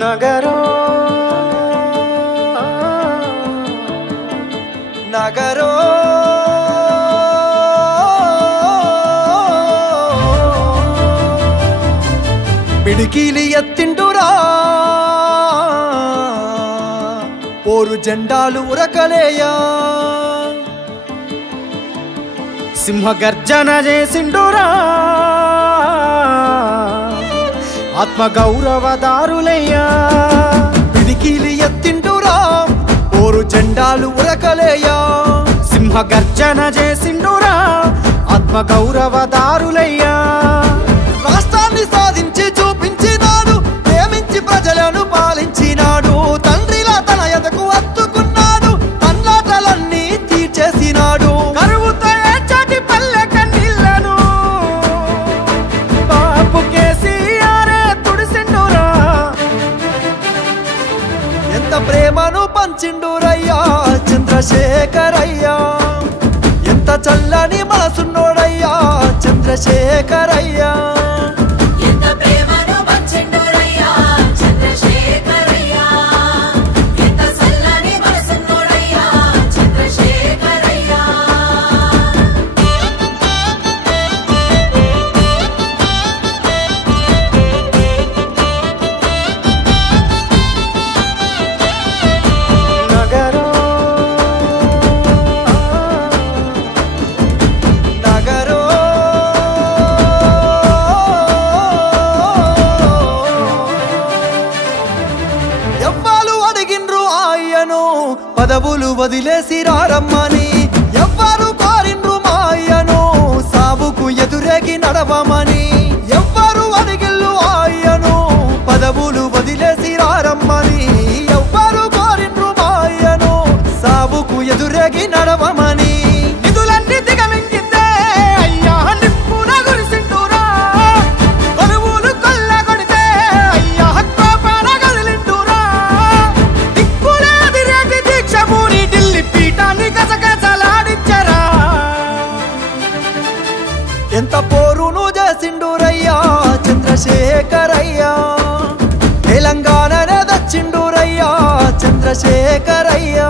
నగరో నగరో పిడికిలి ఎత్తిండురా పోరు జెండాలు ఉరకలేయా సింహ గర్జన చేసిండురా ఆత్మ గౌరవదారులయ్యా పిడికిలి ఎత్తిండురా పోరు జెండాలు ఉరకలేయా సింహ గర్జన చేసిండురా ఆత్మ గౌరవదారులయ్యా రాష్ట్రాన్ని సాధించి చూపించినాడు ప్రేమించి ప్రజలను పాలించినాడు తండ్రిలా తన ఎదకు అత్తుకున్నాడు తన్లాటలన్నీ తీర్చేసినాడు కరువుతో ఏడ్చటి పల్లె కన్నీళ్లను బాపు కేసీఆరే తుడిసిండురా ఎంత ప్రేమను పంచిండురయ్యా చంద్రశేఖరయ్యా ఎంత చల్లని మనసున్నోడయ్యా చంద్రశేఖరయ్యా పదవులు వదిలేసి రారమ్మని ఎవ్వరు కోరిండ్రు మాయను సావుకు ఎదురేగి నడవమని ఎవ్వరు అడిగిల్లు ఆయను పదవులు వదిలేసి రారమ్మని ఎవ్వరు కోరిండ్రు మాయను సావుకు ఎదురేగి నడవమని నిధులన్నీ దిగమింగితే అయ్యా నిప్పున గురిసిండురా కొలువులు కొల్లగొడితే అయ్యా కోపాన గదిలిండురా ఎంత పోరును చేసిండురయ్యా చంద్రశేఖరయ్యా తెలంగాణనే దచ్చిండురయ్యా చంద్రశేఖరయ్యా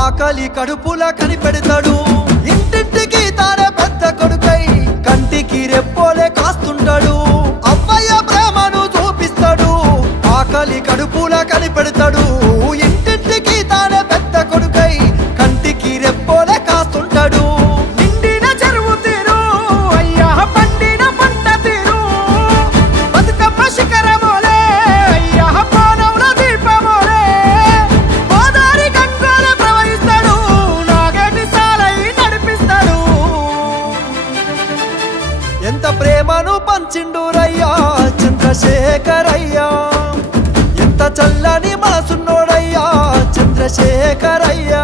ఆకలి కడుపుల కనిపెడతాడు ఇంటింటికి తానే పెద్ద కొడుకై కంటికి రెప్పోలే కాస్తుంటాడు అవ్వయ్య ప్రేమను చూపిస్తాడు ఆకలి కడుపుల కనిపెడతాడు ఇంటింటికి తానే పెద్ద కొడుకై కంటికి రెప్పోలే కాస్తుంటాడు నిండిన చెరువు తీరు అయ్యా పండిన పంట తీరు బతుకమ్మ శిఖరమోలే అయ్యా పానవుల దీపమోలే గోదారి గంగోల ప్రవహిస్తాడు నాగటి సాలై నడిపిస్తాడు ఎంత ప్రేమను పంచిండురయ్యా చంద్రశేఖరయ్యా ఎంత చల్లని మనసున్నోడయ్యా చంద్రశేఖరయ్యా